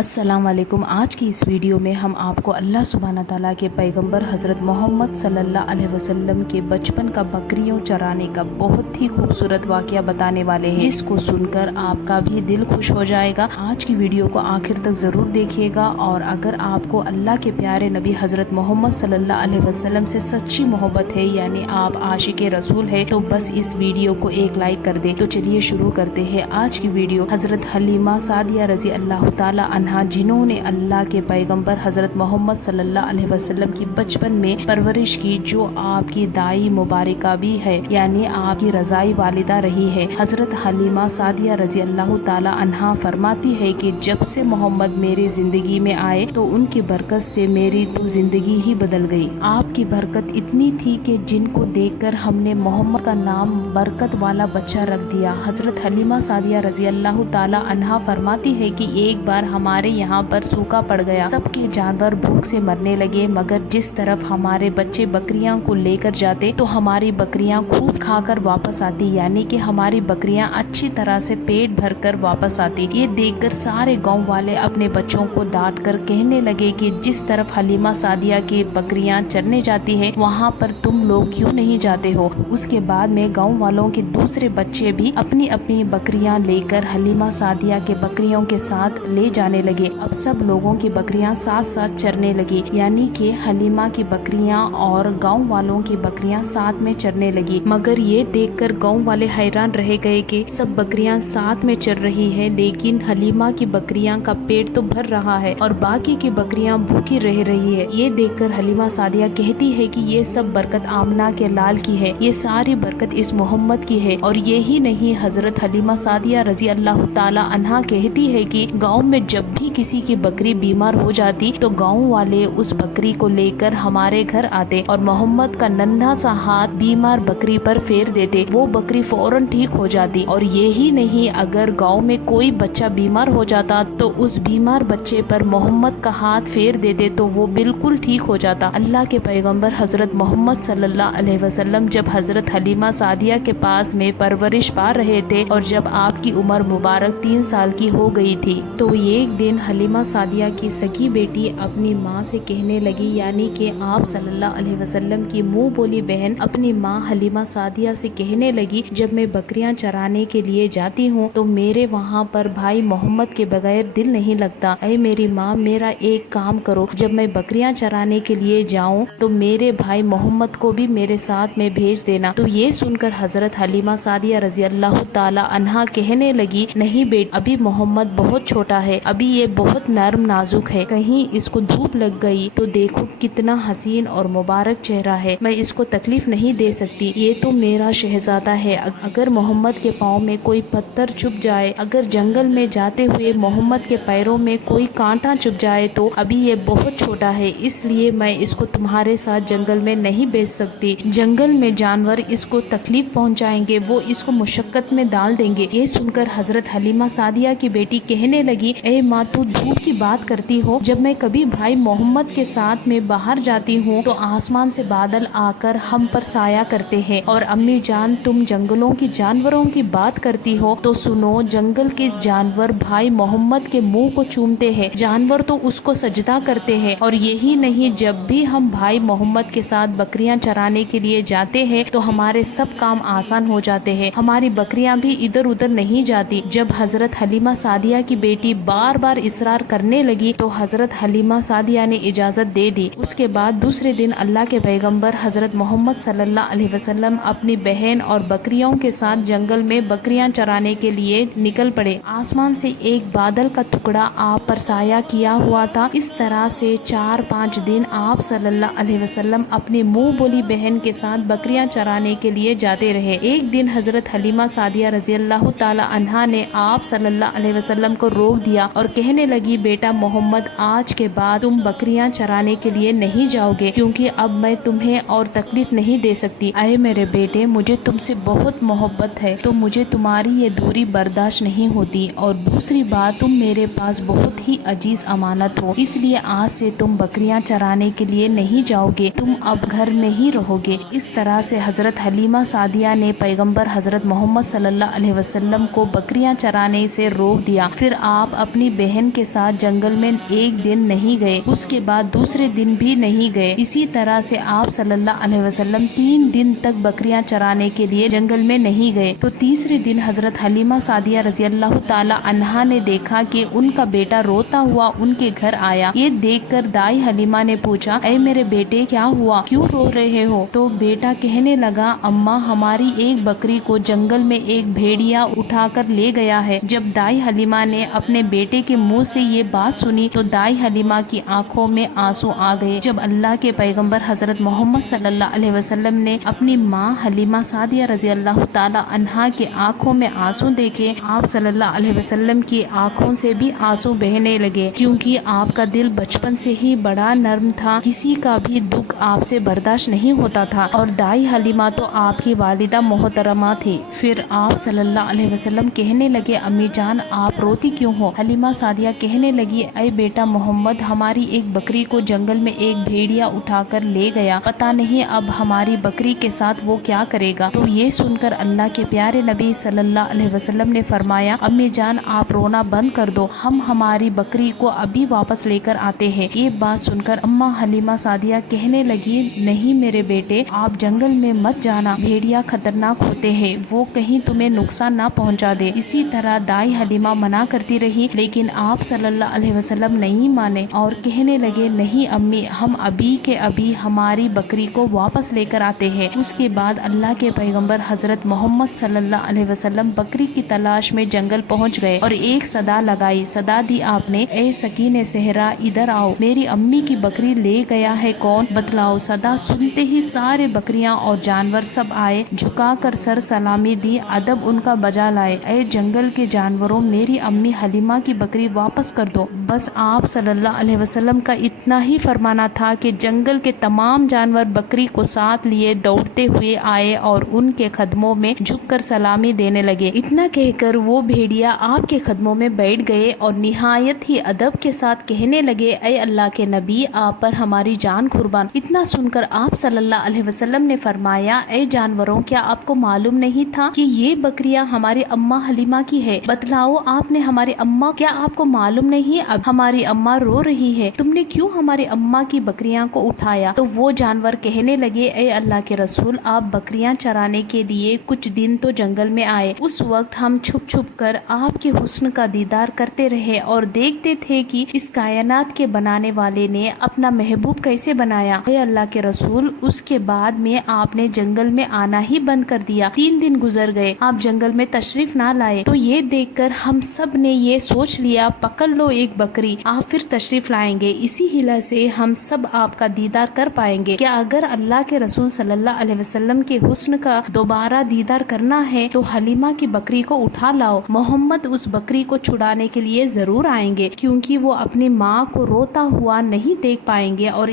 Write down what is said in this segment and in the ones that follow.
अस्सलाम वालेकुम। आज की इस वीडियो में हम आपको अल्लाह सुब्हाना ताला के पैगंबर हज़रत मोहम्मद सल्लल्लाहु अलैहि वसल्लम के बचपन का बकरियों चराने का बहुत ही खूबसूरत वाक़या बताने वाले हैं, जिसको सुनकर आपका भी दिल खुश हो जाएगा। आज की वीडियो को आखिर तक ज़रूर देखिएगा और अगर आपको अल्लाह के प्यारे नबी हज़रत मोहम्मद सल्लल्लाहु अलैहि वसल्लम से सच्ची मोहब्बत है, यानी आप आशिक रसूल है, तो बस इस वीडियो को एक लाइक कर दे। तो चलिए शुरू करते हैं आज की वीडियो। हज़रत हलीमा सादिया रज़ी अल्लाह ताला अन्हा, जिन्होंने अल्लाह के पैगंबर हज़रत मोहम्मद सल्लल्लाहु अलैहि वसल्लम की बचपन में परवरिश की, जो आपकी दाई मुबारका भी है, यानी आपकी रज़ाई वालिदा रही है। हज़रत हलीमा सादिया रज़ी अल्लाह ताला अन्हा फरमाती है कि जब से मोहम्मद मेरी ज़िंदगी में आए तो उनकी बरकत से मेरी तो ज़िंदगी ही बदल गई। आपकी बरकत इतनी थी कि जिनको देखकर हमने मोहम्मद का नाम बरकत वाला बच्चा रख दिया। हज़रत हलीमा सादिया रज़ी अल्लाह ताला अन्हा फरमाती है कि एक बार हमारे यहाँ पर सूखा पड़ गया, सबके जानवर भूख से मरने लगे, मगर जिस तरफ हमारे बच्चे बकरियां को लेकर जाते तो हमारी बकरियां खूब खाकर वापस आती, यानी कि हमारी बकरियां अच्छी तरह से पेट भरकर वापस आती। ये देखकर सारे गांव वाले अपने बच्चों को डांट कर कहने लगे कि जिस तरफ हलीमा सादिया की बकरियां चरने जाती है वहाँ पर तुम लोग क्यों नहीं जाते हो। उसके बाद में गाँव वालों के दूसरे बच्चे भी अपनी अपनी बकरियां लेकर हलीमा सादिया के बकरियों के साथ ले जाने लगे। अब सब लोगों की बकरियां साथ साथ चरने लगी, यानी कि हलीमा की बकरियां और गांव वालों की बकरियां साथ में चरने लगी। मगर ये देखकर गांव वाले हैरान रह गए कि सब बकरियां साथ में चर रही है, लेकिन हलीमा की बकरियां का पेट तो भर रहा है और बाकी की बकरियां भूखी रह रही है। ये देखकर हलीमा सादिया कहती है कि ये सब बरकत आमना के लाल की है, ये सारी बरकत इस मोहम्मद की है। और यही नहीं, हजरत हलीमा सादिया रजी अल्लाह ताला अन्हा कहती है कि गाँव में जब भी किसी की बकरी बीमार हो जाती तो गांव वाले उस बकरी को लेकर हमारे घर आते और मोहम्मद का नन्हा सा हाथ बीमार बकरी पर फेर देते, वो बकरी फौरन ठीक हो जाती। और यही नहीं, अगर गांव में कोई बच्चा बीमार हो जाता तो उस बीमार बच्चे पर मोहम्मद का हाथ फेर देते तो वो बिल्कुल ठीक हो जाता। अल्लाह के पैगंबर हजरत मोहम्मद सल्लल्लाहु अलैहि वसल्लम जब हजरत हलीमा सादिया के पास में परवरिश पा रहे थे और जब आपकी उम्र मुबारक 3 साल की हो गई थी, तो एक दिन हलीमा सादिया की सगी बेटी अपनी माँ से कहने लगी, यानी कि आप सल्लल्लाहु अलैहि वसल्लम की मुंह बोली बहन अपनी माँ हलीमा सादिया से कहने लगी, जब मैं बकरियां चराने के लिए जाती हूँ तो मेरे वहाँ पर भाई मोहम्मद के बगैर दिल नहीं लगता। ऐ मेरी माँ, मेरा एक काम करो, जब मैं बकरियां चराने के लिए जाऊँ तो मेरे भाई मोहम्मद को भी मेरे साथ में भेज देना। तो ये सुनकर हजरत हलीमा सादिया रजी अल्लाह ताला अन्हा कहने लगी, नहीं बेटा, अभी मोहम्मद बहुत छोटा है, अभी ये बहुत नरम नाजुक है, कहीं इसको धूप लग गई तो देखो कितना हसीन और मुबारक चेहरा है, मैं इसको तकलीफ नहीं दे सकती, ये तो मेरा शहजादा है। अगर मोहम्मद के पाँव में कोई पत्थर चुभ जाए, अगर जंगल में जाते हुए मोहम्मद के पैरों में कोई कांटा चुभ जाए तो अभी ये बहुत छोटा है, इसलिए मैं इसको तुम्हारे साथ जंगल में नहीं भेज सकती। जंगल में जानवर इसको तकलीफ पहुंचाएंगे, वो इसको मुशक्कत में डाल देंगे। ये सुनकर हजरत हलीमा सादिया की बेटी कहने लगी, ए माँ, तू धूप की बात करती हो, जब मैं कभी भाई मोहम्मद के साथ में बाहर जाती हूँ तो आसमान से बादल आकर हम पर साया करते हैं। और अम्मी जान, तुम जंगलों की जानवरों की बात करती हो तो सुनो, जंगल के जानवर भाई मोहम्मद के मुंह को चूमते हैं, जानवर तो उसको सजदा करते हैं। और यही नहीं, जब भी हम भाई मोहम्मद के साथ बकरियां चराने के लिए जाते हैं तो हमारे सब काम आसान हो जाते हैं, हमारी बकरियां भी इधर उधर नहीं जाती। जब हजरत हलीमा सादिया की बेटी बार बार इसरार करने लगी तो हजरत हलीमा सादिया ने इजाजत दे दी। उसके बाद दूसरे दिन अल्लाह के पैगंबर हजरत मोहम्मद सल्लल्लाहु अलैहि वसल्लम अपनी बहन और बकरियों के साथ जंगल में बकरियां चराने के लिए निकल पड़े। आसमान से एक बादल का टुकड़ा आप पर साया किया हुआ था। इस तरह से 4-5 दिन आप सल्लल्लाहु अलैहि वसल्लम अपनी मुंह बोली बहन के साथ बकरियां चराने के लिए जाते रहे। एक दिन हजरत हलीमा सादिया रजी अल्लाह ताला अन्हा ने आप सल्लल्लाहु अलैहि वसल्लम को रोक दिया और कहने लगी, बेटा मोहम्मद, आज के बाद तुम बकरियां चराने के लिए नहीं जाओगे, क्योंकि अब मैं तुम्हें और तकलीफ नहीं दे सकती। अरे मेरे बेटे, मुझे तुमसे बहुत मोहब्बत है, तो मुझे तुम्हारी ये दूरी बर्दाश्त नहीं होती, और दूसरी बात, तुम मेरे पास बहुत ही अजीज अमानत हो, इसलिए आज से तुम बकरियां चराने के लिए नहीं जाओ जाओगे, तुम अब घर में ही रहोगे। इस तरह से हजरत हलीमा सादिया ने पैगंबर हजरत मोहम्मद सल्लल्लाहु अलैहि वसल्लम को बकरियां चराने से रोक दिया। फिर आप अपनी बहन के साथ जंगल में एक दिन नहीं गए, उसके बाद दूसरे दिन भी नहीं गए। इसी तरह से आप सल्लल्लाहु अलैहि वसल्लम 3 दिन तक बकरियां चराने के लिए जंगल में नहीं गए। तो तीसरे दिन हजरत हलीमा सादिया रज़ी अल्लाह ताला अन्हा ने देखा कि उनका बेटा रोता हुआ उनके घर आया। ये देखकर दाई हलीमा ने पूछा, ऐ मेरे बेटे क्या हुआ, क्यों रो रहे हो? तो बेटा कहने लगा, अम्मा हमारी एक बकरी को जंगल में एक भेड़िया उठाकर ले गया है। जब दाई हलीमा ने अपने बेटे के मुंह से ये बात सुनी तो दाई हलीमा की आंखों में आंसू आ गए। जब अल्लाह के पैगंबर हजरत मोहम्मद सल्लल्लाहु अलैहि वसल्लम ने अपनी माँ हलीमा सादिया रज़ी अल्लाह ताला अन्हा के आंखों में आंसू देखे, आप सल्लल्लाहु अलैहि वसल्लम की आंखों से भी आंसू बहने लगे, क्योंकि आपका दिल बचपन से ही बड़ा नर्म था, किसी का भी दुख आपसे बर्दाश्त नहीं होता था। और दाई हलीमा तो आपकी वालिदा मोहतरमा थी। फिर आप सल्लल्लाहु अलैहि वसल्लम कहने लगे, अम्मी जान आप रोती क्यों हो? हलीमा सादिया कहने लगी, ऐ बेटा मोहम्मद हमारी एक बकरी को जंगल में एक भेड़िया उठाकर ले गया, पता नहीं अब हमारी बकरी के साथ वो क्या करेगा। तो ये सुनकर अल्लाह के प्यारे नबी सल्लल्लाहु अलैहि वसल्लम ने फरमाया, अम्मी जान आप रोना बंद कर दो, हम हमारी बकरी को अभी वापस लेकर आते हैं। ये बात सुनकर अम्मा हलीमा सादिया कहने लगी, नहीं मेरे बेटे आप जंगल में मत जाना, भेड़िया खतरनाक होते हैं, वो कहीं तुम्हें नुकसान ना पहुंचा दे। इसी तरह दाई हलीमा मना करती रही, लेकिन आप सल्लल्लाहु अलैहि वसल्लम नहीं माने और कहने लगे, नहीं अम्मी हम अभी के अभी हमारी बकरी को वापस लेकर आते हैं। उसके बाद अल्लाह के पैगंबर हजरत मोहम्मद सल्लल्लाहु अलैहि वसल्लम बकरी की तलाश में जंगल पहुंच गए और एक सदा लगाई। सदा दी आपने, ए सकीने सहरा इधर आओ, मेरी अम्मी की बकरी ले गया है कौन, बतलाओ। सदा सुनते ही सारे बकरियां और जानवर सब आए, झुकाकर सर सलामी दी, अदब उनका बजा लाए। ए जंगल के जानवरों मेरी अम्मी हलीमा की बकरी वापस कर दो। बस आप सल्लल्लाहु अलैहि वसल्लम का इतना ही फरमाना था कि जंगल के तमाम जानवर बकरी को साथ लिए दौड़ते हुए आए और उनके कदमों में झुककर सलामी देने लगे। इतना कहकर वो भेड़िया आपके कदमों में बैठ गए और निहायत ही अदब के साथ कहने लगे, ऐ अल्लाह के नबी आप पर हमारी जान कुर्बान। इतना सुनकर आप सल्लल्लाहु अलैहि वसल्लम ने फरमाया, ऐ जानवरों क्या आपको मालूम नहीं था कि ये बकरियां हमारी अम्मा हलीमा की है? बतलाओ आपने हमारी अम्मा, क्या आपको मालूम नहीं अब हमारी अम्मा रो रही है, तुमने क्यों हमारी अम्मा की बकरियां को उठाया? तो वो जानवर कहने लगे, ए अल्लाह के रसूल आप बकरियां चराने के लिए कुछ दिन तो जंगल में आए, उस वक्त हम छुप छुप कर आपके हुस्न का दीदार करते रहे और देखते थे कि इस कायनात के बनाने वाले ने अपना महबूब कैसे बनाया। ए अल्लाह के रसूल उसके बाद में आपने जंगल में आना ही बंद कर दिया। 3 दिन गुजर गए, आप जंगल में तशरीफ ना लाए। तो ये देखकर हम सब ने ये सोच लिया, पकड़ लो एक बकरी, आप फिर तशरीफ लाएंगे, इसी हिला से हम सब आपका दीदार कर पाएंगे। क्या अगर अल्लाह के रसूल सल्लल्लाहु अलैहि वसल्लम के हुस्न का दोबारा दीदार करना है तो हलीमा की बकरी को उठा लाओ, मोहम्मद उस बकरी को छुड़ाने के लिए जरूर आएंगे, क्योंकि वो अपनी माँ को रोता हुआ नहीं देख पाएंगे और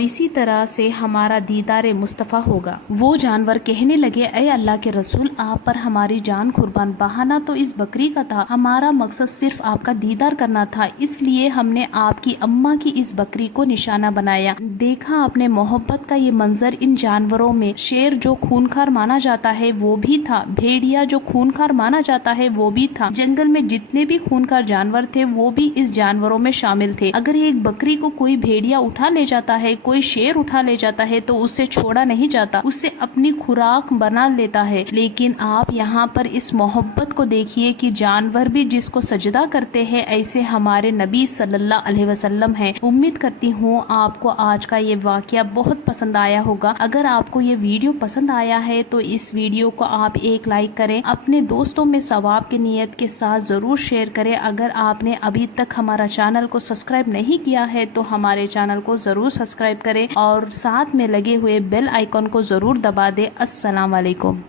इसी तरह से हमारा दीदार मुस्तफा होगा। वो जानवर कहने लगे, ऐ अल्लाह के रसूल आप पर हमारी जान कुर्बान, बहाना तो इस बकरी का था, हमारा मकसद सिर्फ आपका दीदार करना था, इसलिए हमने आपकी अम्मा की इस बकरी को निशाना बनाया। देखा आपने मोहब्बत का ये मंजर, इन जानवरों में शेर जो खूनखार माना जाता है वो भी था, भेड़िया जो खूनखार माना जाता है वो भी था, जंगल में जितने भी खूनखार जानवर थे वो भी इस जानवरों में शामिल थे। अगर एक बकरी को कोई भेड़िया उठा ले जाता है, कोई शेर उठा ले जाता है तो उससे छोड़ा नहीं जाता, उससे अपनी खुराक बना लेता है। लेकिन आप यहाँ पर इस मोहब्बत को देखिए कि जानवर भी जिसको सजदा करते हैं ऐसे हमारे नबी सल्लल्लाहु अलैहि वसल्लम हैं। उम्मीद करती हूँ आपको आज का ये वाकया बहुत पसंद आया होगा। अगर आपको ये वीडियो पसंद आया है तो इस वीडियो को आप एक लाइक करें, अपने दोस्तों में सवाब की नीयत के साथ जरूर शेयर करें। अगर आपने अभी तक हमारा चैनल को सब्सक्राइब नहीं किया है तो हमारे चैनल को जरूर सब्सक्राइब करें और साथ में लगे हुए बेल आइकॉन को जरूर दबा दें। अस्सलाम वालेकुम।